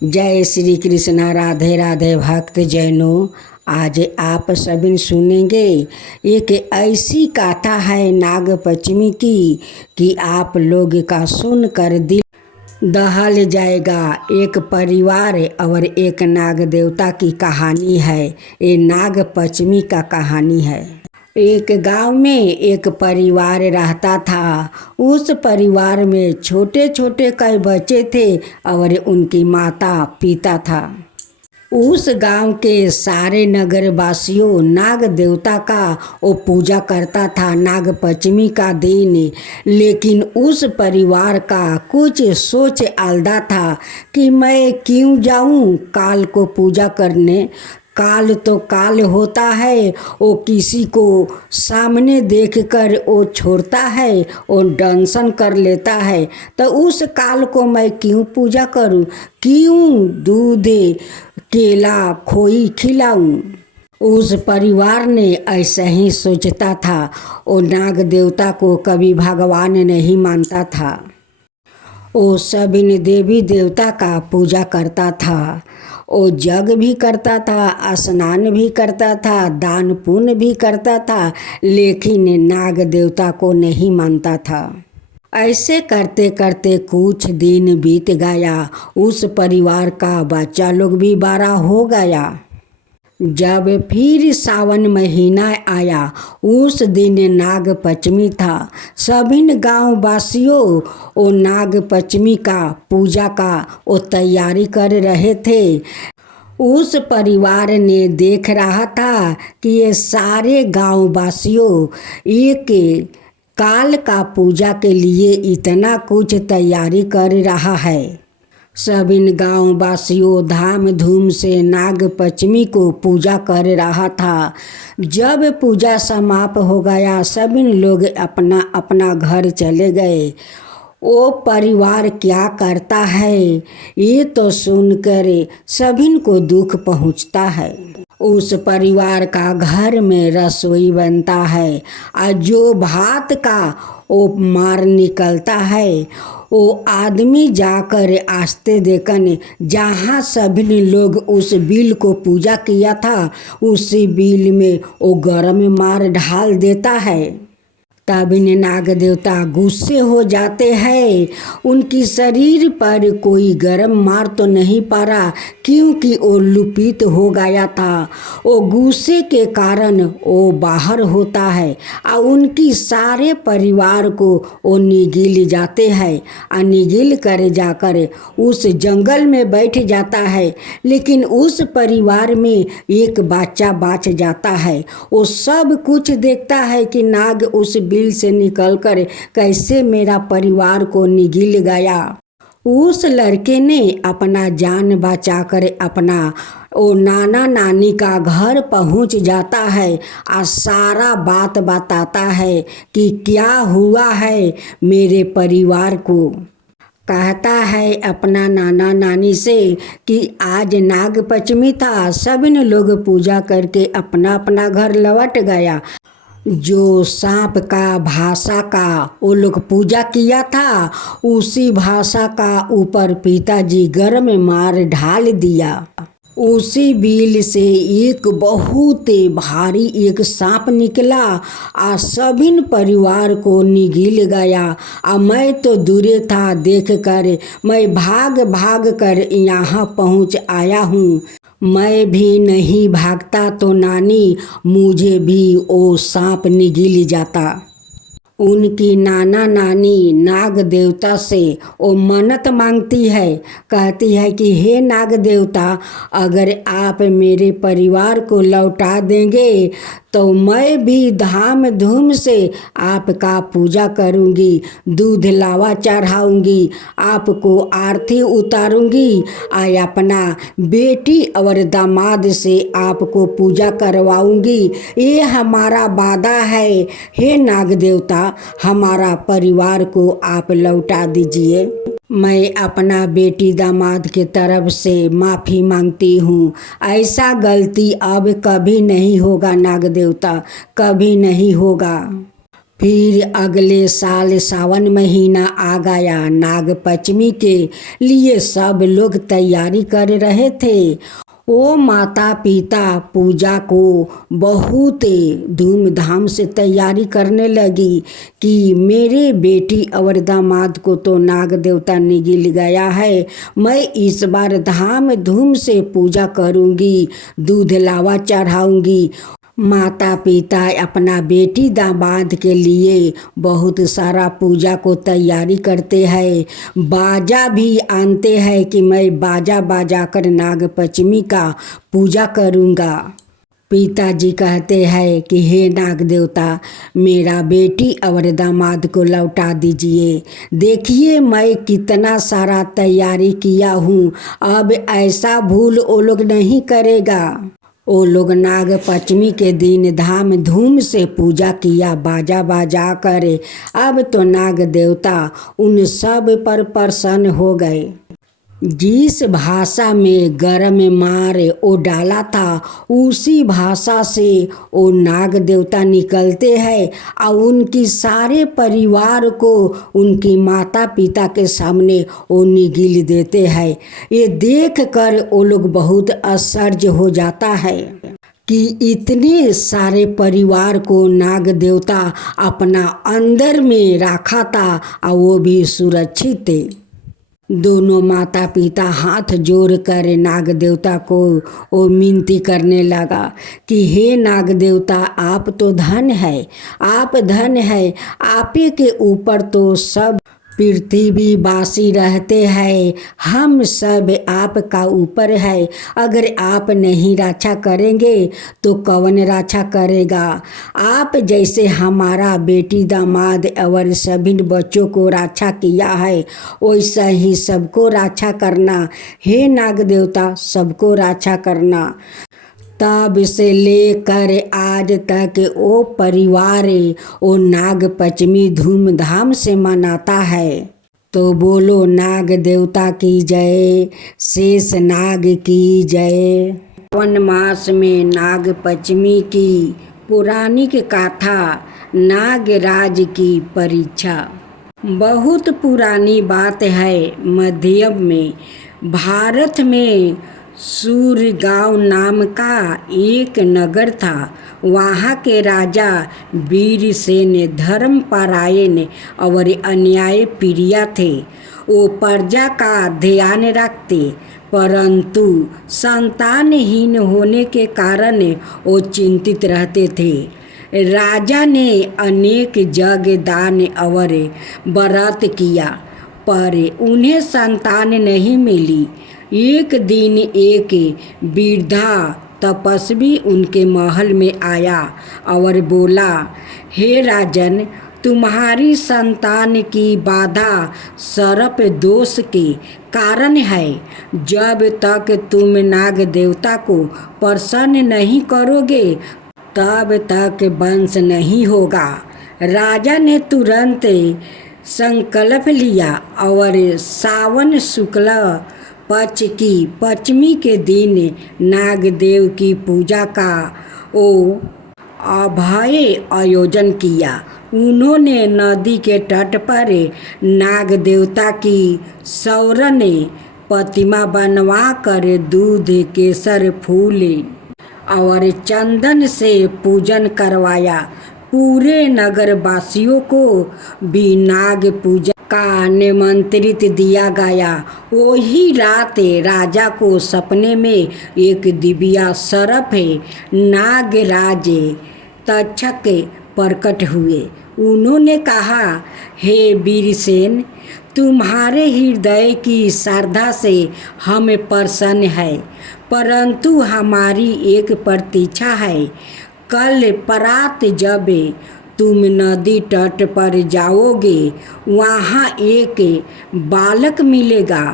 जय श्री कृष्णा। राधे राधे भक्त जैनों। आज आप सभी सुनेंगे एक ऐसी गाथा है नाग पंचमी की कि आप लोग का सुनकर दिल दहल जाएगा। एक परिवार और एक नाग देवता की कहानी है। ये नाग पंचमी का कहानी है। एक गांव में एक परिवार रहता था। उस परिवार में छोटे छोटे कई बच्चे थे और उनकी माता पिता था। उस गांव के सारे नगर वासियों नाग देवता का वो पूजा करता था नाग पंचमी का दिन। लेकिन उस परिवार का कुछ सोच आलदा था कि मैं क्यों जाऊं काल को पूजा करने। काल तो काल होता है, वो किसी को सामने देखकर वो छोड़ता है, वो दंशन कर लेता है। तो उस काल को मैं क्यों पूजा करूं, क्यों दूध केला खोई खिलाऊं। उस परिवार ने ऐसा ही सोचता था। वो नाग देवता को कभी भगवान नहीं मानता था। वो सभी देवी देवता का पूजा करता था। वो जग भी करता था, स्नान भी करता था, दान पुण्य भी करता था, लेकिन नाग देवता को नहीं मानता था। ऐसे करते करते कुछ दिन बीत गया। उस परिवार का बच्चा लोग भी बड़ा हो गया। जब फिर सावन महीना आया, उस दिन नाग पंचमी था। सभी गांव वासियों वो नाग पंचमी का पूजा का वो तैयारी कर रहे थे। उस परिवार ने देख रहा था कि ये सारे गांव वासियों एक काल का पूजा के लिए इतना कुछ तैयारी कर रहा है। सभी गांव वासियों धाम धूम से नाग पंचमी को पूजा कर रहा था। जब पूजा समाप्त हो गया, सभी लोग अपना अपना घर चले गए। वो परिवार क्या करता है ये तो सुनकर सभी को दुख पहुंचता है। उस परिवार का घर में रसोई बनता है और जो भात का वो मार निकलता है, वो आदमी जाकर आस्ते देखने जहाँ सभी लोग उस बिल को पूजा किया था, उसी बिल में वो गरम मार ढाल देता है। तभी नाग देवता गुस्से हो जाते हैं। उनकी शरीर पर कोई गरम मार तो नहीं पड़ा, क्योंकि वो लुपित हो गया था। वो गुस्से के कारण वो बाहर होता है और उनकी सारे परिवार को वो निगल जाते हैं और निगल कर जाकर उस जंगल में बैठ जाता है। लेकिन उस परिवार में एक बच्चा बच जाता है। वो सब कुछ देखता है कि नाग उस बिल से निकलकर कैसे मेरा परिवार को निगल गया। उस लड़के ने अपना जान बचाकर अपना वो नाना नानी का घर पहुंच जाता है और सारा बात बताता है कि क्या हुआ है मेरे परिवार को। कहता है अपना नाना नानी से कि आज नाग पंचमी था, सभी लोग पूजा करके अपना अपना घर लौट गया। जो सांप का भाषा का वो लोग पूजा किया था, उसी भाषा का ऊपर पिताजी गरम मार ढाल दिया। उसी बिल से एक बहुत भारी एक सांप निकला और सभी परिवार को निगल गया। और मैं तो दूरे था, देखकर मैं भाग भाग कर यहाँ पहुँच आया हूँ। मैं भी नहीं भागता तो नानी मुझे भी वो सांप निगल जाता। उनकी नाना नानी नाग देवता से वो मन्नत मांगती है। कहती है कि हे नाग देवता, अगर आप मेरे परिवार को लौटा देंगे तो मैं भी धाम धूम से आपका पूजा करूंगी, दूध लावा चढ़ाऊंगी, आपको आरती उतारूंगी और अपना बेटी और दामाद से आपको पूजा करवाऊंगी। ये हमारा वादा है। हे नाग देवता, हमारा परिवार को आप लौटा दीजिए। मैं अपना बेटी दामाद के तरफ से माफ़ी मांगती हूँ। ऐसा गलती अब कभी नहीं होगा नाग देवता, कभी नहीं होगा। फिर अगले साल सावन महीना आ गया। नाग पंचमी के लिए सब लोग तैयारी कर रहे थे। ओ माता पिता पूजा को बहुत धूमधाम से तैयारी करने लगी कि मेरे बेटी और दामाद को तो नाग देवता ने गिल गया है। मैं इस बार धाम धूम से पूजा करूंगी, दूध लावा चढ़ाऊंगी। माता पिता अपना बेटी दामाद के लिए बहुत सारा पूजा को तैयारी करते हैं। बाजा भी आनते हैं कि मैं बाजा बाजाकर नाग पंचमी का पूजा करूँगा। पिताजी कहते हैं कि हे नाग देवता, मेरा बेटी और दामाद को लौटा दीजिए। देखिए मैं कितना सारा तैयारी किया हूँ, अब ऐसा भूल वो लोग नहीं करेगा। वो लोग नाग पंचमी के दिन धाम धूम से पूजा किया, बाजा बाजा कर। अब तो नाग देवता उन सब पर प्रसन्न हो गए। जिस भाषा में गरम मार ओ डाला था, उसी भाषा से ओ नाग देवता निकलते हैं और उनकी सारे परिवार को उनकी माता पिता के सामने ओ निगल देते हैं। ये देख कर वो लोग बहुत आश्चर्य हो जाता है कि इतने सारे परिवार को नाग देवता अपना अंदर में रखा था और वो भी सुरक्षित। दोनों माता पिता हाथ जोड़कर नाग देवता को वो विनती करने लगा कि हे नाग देवता, आप तो धन है, आप धन है, आप ही के ऊपर तो सब पृथ्वीवासी रहते हैं। हम सब आपका ऊपर है। अगर आप नहीं रक्षा करेंगे तो कौन रक्षा करेगा। आप जैसे हमारा बेटी दामाद और सभी बच्चों को रक्षा किया है, वैसा ही सबको रक्षा करना। हे नाग देवता, सबको रक्षा करना। तब से लेकर आज तक वो परिवार वो नाग पंचमी धूमधाम से मनाता है। तो बोलो नाग देवता की जय, शेष नाग की जय। सावन मास में नाग पंचमी की पौराणिक कथा, नागराज की परीक्षा। बहुत पुरानी बात है। मध्य में भारत में सूरगांव नाम का एक नगर था। वहाँ के राजा वीरसेन धर्मपरायण और अन्याय प्रिय थे। वो प्रजा का ध्यान रखते, परंतु संतानहीन होने के कारण वो चिंतित रहते थे। राजा ने अनेक यज्ञ दान और व्रत किया, पर उन्हें संतान नहीं मिली। एक दिन एक वृद्धा तपस्वी उनके महल में आया और बोला, हे राजन, तुम्हारी संतान की बाधा सर्प दोष के कारण है। जब तक तुम नाग देवता को प्रसन्न नहीं करोगे तब तक वंश नहीं होगा। राजा ने तुरंत संकल्प लिया और सावन शुक्ल पक्ष की पंचमी के दिन नागदेव की पूजा का अभय आयोजन किया। उन्होंने नदी के तट पर नाग देवता की स्वर्ण प्रतिमा बनवा कर दूध, केसर, फूल और चंदन से पूजन करवाया। पूरे नगर वासियों को भी नाग पूजा का निमंत्रित दिया गया। वही रात राजा को सपने में एक दिव्या सर्प नागराज तक्षक प्रकट हुए। उन्होंने कहा, हे वीरसेन, तुम्हारे हृदय की श्रद्धा से हम प्रसन्न है, परंतु हमारी एक प्रतीक्षा है। कल प्रात जब तुम नदी तट पर जाओगे, वहाँ एक बालक मिलेगा।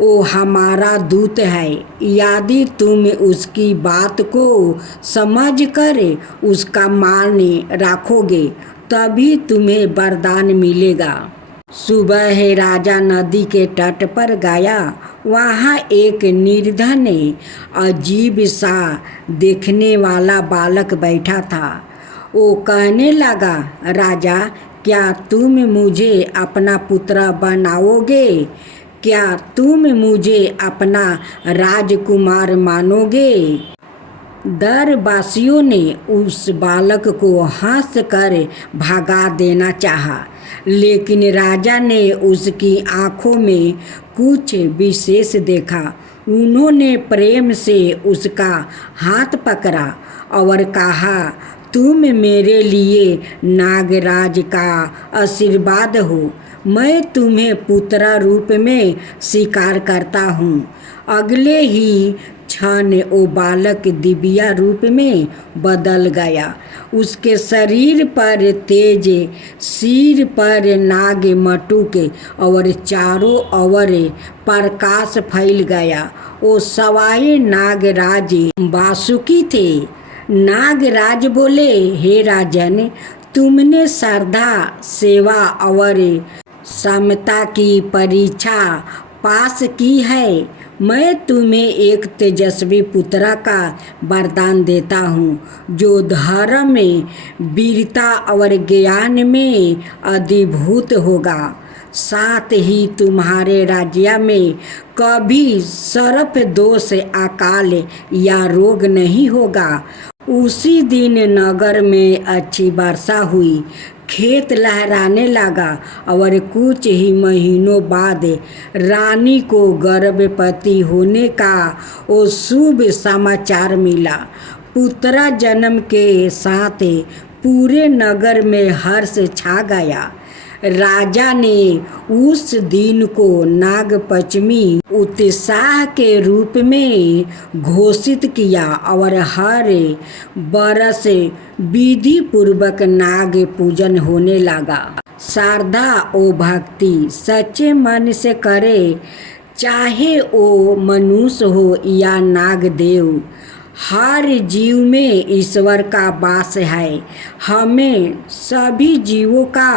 वो हमारा दूत है। यदि तुम उसकी बात को समझ कर उसका मान रखोगे तभी तुम्हें वरदान मिलेगा। सुबह राजा नदी के तट पर गया। वहाँ एक निर्धन अजीब सा देखने वाला बालक बैठा था। वो कहने लगा, राजा, क्या तुम मुझे अपना पुत्र बनाओगे? क्या तुम मुझे अपना राजकुमार मानोगे? दरबासियों ने उस बालक को हंस कर भगा देना चाहा, लेकिन राजा ने उसकी आंखों में कुछ विशेष देखा। उन्होंने प्रेम से उसका हाथ पकड़ा और कहा, तुम मेरे लिए नागराज का आशीर्वाद हो। मैं तुम्हें पुत्र रूप में स्वीकार करता हूँ। अगले ही क्षण वो बालक दिव्या रूप में बदल गया। उसके शरीर पर तेज, सिर पर नाग मटुक और चारों ओर प्रकाश फैल गया। वो सवाए नागराज वासुकी थे। नागराज बोले, हे राजन, तुमने श्रद्धा, सेवा और समता की परीक्षा पास की है। मैं तुम्हें एक तेजस्वी पुत्र का वरदान देता हूँ, जो धर्म में, वीरता और ज्ञान में अधिभूत होगा। साथ ही तुम्हारे राज्य में कभी सर्प दोष, अकाल या रोग नहीं होगा। उसी दिन नगर में अच्छी वर्षा हुई, खेत लहराने लगा और कुछ ही महीनों बाद रानी को गर्भवती होने का वो शुभ समाचार मिला। पुत्र जन्म के साथ पूरे नगर में हर्ष छा गया। राजा ने उस दिन को नागपंचमी उत्साह के रूप में घोषित किया और हर बरस विधि पूर्वक नाग पूजन होने लगा। श्रद्धा और भक्ति सच्चे मन से करे, चाहे वो मनुष्य हो या नागदेव। हर जीव में ईश्वर का वास है। हमें सभी जीवों का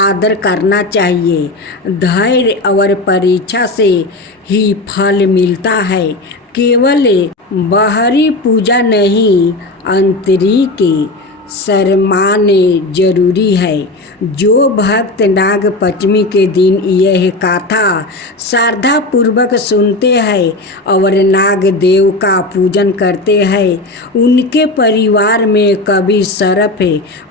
आदर करना चाहिए। धैर्य और परीक्षा से ही फल मिलता है। केवल बाहरी पूजा नहीं, आंतरिक सम्मान जरूरी है। जो भक्त नाग पंचमी के दिन यह गाथा श्रद्धा पूर्वक सुनते हैं और नाग देव का पूजन करते हैं, उनके परिवार में कभी सर्प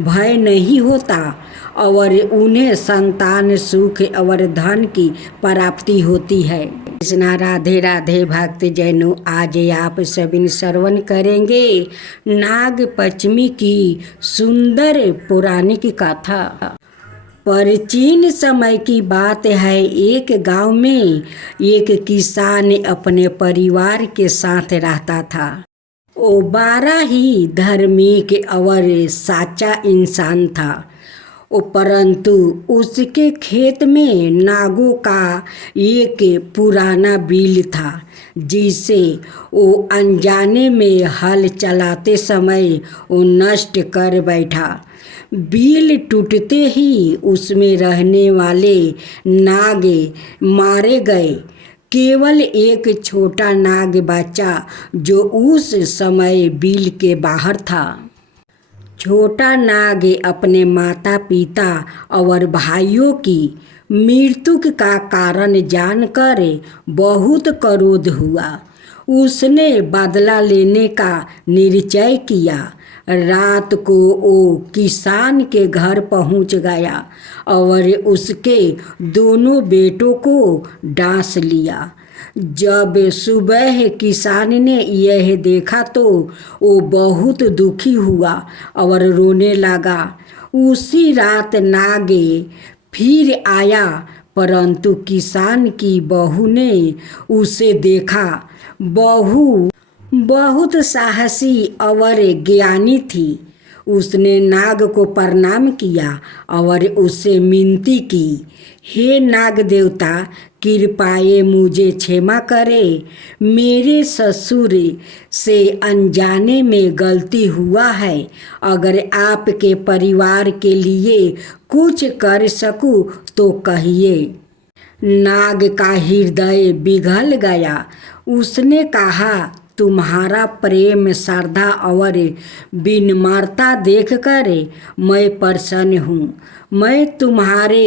भय नहीं होता और उन्हें संतान, सुख और धन की प्राप्ति होती है। कृष्णा राधे राधे। भक्त जैनो, आज आप सभी श्रवण करेंगे नाग पंचमी की सुंदर पौराणिक गाथा। प्राचीन समय की बात है। एक गांव में एक किसान अपने परिवार के साथ रहता था। वो बड़ा ही धार्मिक और सच्चा इंसान था। परंतु उसके खेत में नागों का एक पुराना बिल था, जिसे वो अनजाने में हल चलाते समय वो नष्ट कर बैठा। बिल टूटते ही उसमें रहने वाले नाग मारे गए। केवल एक छोटा नाग बचा, जो उस समय बिल के बाहर था। छोटा नाग अपने माता पिता और भाइयों की मृत्यु का कारण जानकर बहुत क्रोध हुआ। उसने बदला लेने का निश्चय किया। रात को वो किसान के घर पहुंच गया और उसके दोनों बेटों को डांस लिया। जब सुबह किसान ने यह देखा तो वो बहुत दुखी हुआ और रोने लगा। उसी रात नाग फिर आया, परंतु किसान की बहू ने उसे देखा। बहू बहुत साहसी और ज्ञानी थी। उसने नाग को प्रणाम किया और उससे विनती की, हे नाग देवता, कृपया मुझे क्षमा करें। मेरे ससुर से अनजाने में गलती हुआ है। अगर आपके परिवार के लिए कुछ कर सकूं तो कहिए। नाग का हृदय पिघल गया। उसने कहा, तुम्हारा प्रेम श्रद्धा और विनम्रता देखकर मैं प्रसन्न हूँ। मैं तुम्हारे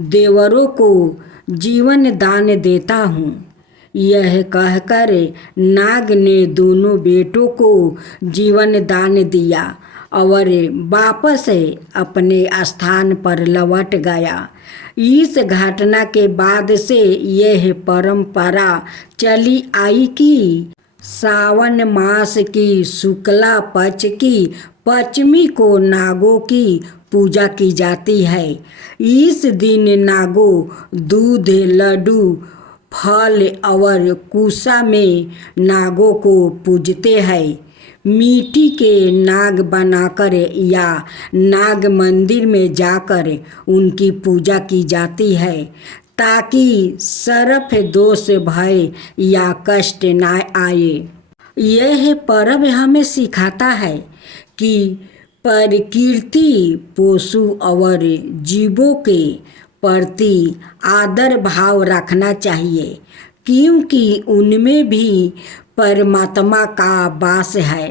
देवरों को जीवन दान देता हूँ। यह कहकर नाग ने दोनों बेटों को जीवन दान दिया और वापस अपने स्थान पर लौट गया। इस घटना के बाद से यह परंपरा चली आई कि सावन मास की शुक्ला पक्ष की पंचमी को नागों की पूजा की जाती है। इस दिन नागों दूध, लड्डू, फल और कुसा में नागों को पूजते हैं। मिट्टी के नाग बनाकर या नाग मंदिर में जाकर उनकी पूजा की जाती है ताकि सर्प दोष, भय या कष्ट न आए। यह पर्व हमें सिखाता है कि प्रकृति, पशु और जीवों के प्रति आदर भाव रखना चाहिए क्योंकि उनमें भी परमात्मा का वास है।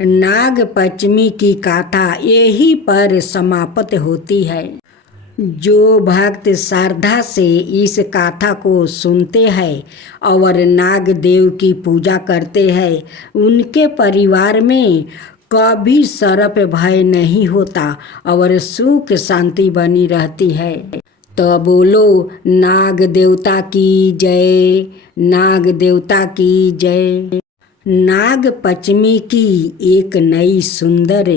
नाग पंचमी की गाथा यही पर समाप्त होती है। जो भक्त श्रद्धा से इस गाथा को सुनते हैं और नाग देव की पूजा करते हैं, उनके परिवार में कभी सर्प भय नहीं होता और सुख शांति बनी रहती है। तो बोलो नाग देवता की जय, नाग देवता की जय। नाग पंचमी की एक नई सुंदर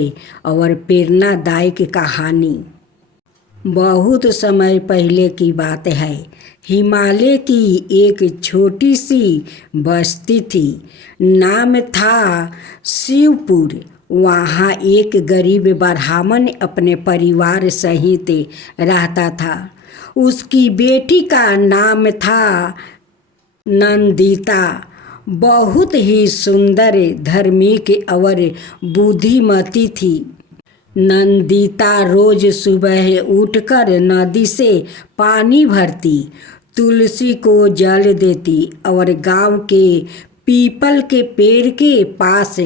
और प्रेरणादायक कहानी। बहुत समय पहले की बात है। हिमालय की एक छोटी सी बस्ती थी। नाम था शिवपुर। वहाँ एक गरीब ब्राह्मण अपने परिवार सहित रहता था। उसकी बेटी का नाम था नंदिता। बहुत ही सुंदर, धार्मिक और बुद्धिमती थी। नंदिता रोज सुबह उठकर नदी से पानी भरती, तुलसी को जल देती और गांव के पीपल के पेड़ के पास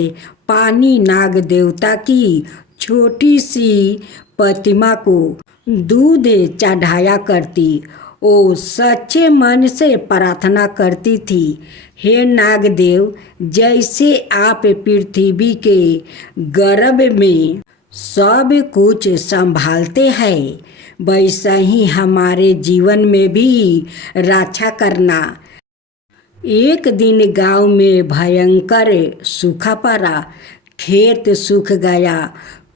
पानी नाग देवता की छोटी सी प्रतिमा को दूध चढ़ाया करती। वो सच्चे मन से प्रार्थना करती थी, हे नागदेव, जैसे आप पृथ्वी के गर्भ में सब कुछ संभालते हैं, वैसा ही हमारे जीवन में भी रक्षा करना। एक दिन गांव में भयंकर सूखा पड़ा। खेत सूख गया,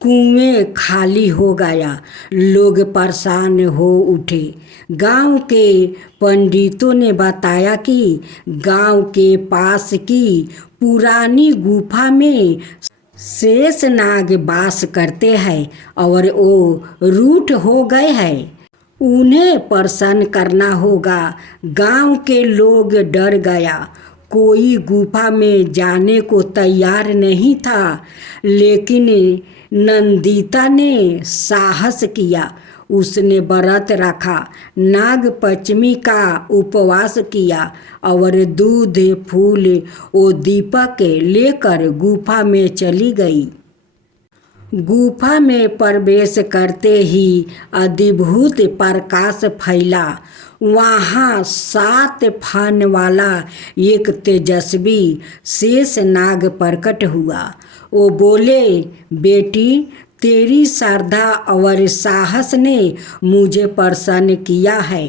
कुएं खाली हो गया। लोग परेशान हो उठे। गांव के पंडितों ने बताया कि गांव के पास की पुरानी गुफा में शेष नाग वास करते हैं और वो रूठ हो गए हैं। उन्हें प्रसन्न करना होगा। गांव के लोग डर गया। कोई गुफा में जाने को तैयार नहीं था, लेकिन नंदिता ने साहस किया। उसने व्रत रखा, नाग पंचमी का उपवास किया और दूध, फूल और दीपक लेकर गुफा में चली गई। गुफा में प्रवेश करते ही अद्भुत प्रकाश फैला। वहाँ 7 फन वाला एक तेजस्वी शेष नाग प्रकट हुआ। वो बोले, बेटी, तेरी श्रद्धा और साहस ने मुझे प्रसन्न किया है।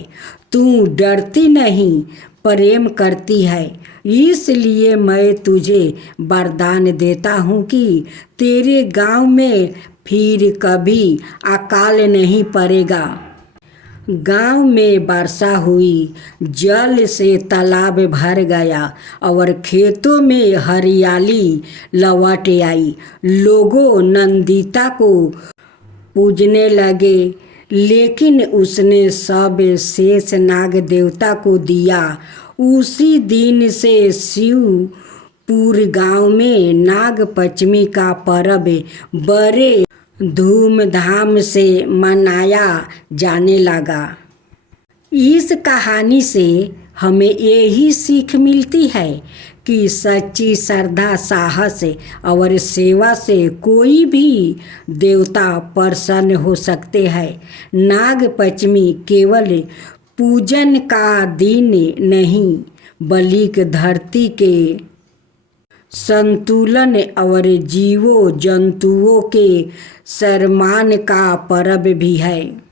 तू डरती नहीं, प्रेम करती है, इसलिए मैं तुझे वरदान देता हूँ कि तेरे गांव में फिर कभी अकाल नहीं पड़ेगा। गांव में वर्षा हुई, जल से तालाब भर गया और खेतों में हरियाली लौट आई। लोगों नंदिता को पूजने लगे, लेकिन उसने सब शेष नाग देवता को दिया। उसी दिन से शिवपुर गांव में नाग पंचमी का पर्व बड़े धूमधाम से मनाया जाने लगा। इस कहानी से हमें यही सीख मिलती है कि सच्ची श्रद्धा, साहस और सेवा से कोई भी देवता प्रसन्न हो सकते हैं। नाग पंचमी केवल पूजन का दिन नहीं, बल्कि धरती के संतुलन और जीवों जंतुओं के सम्मान का पर्व भी है।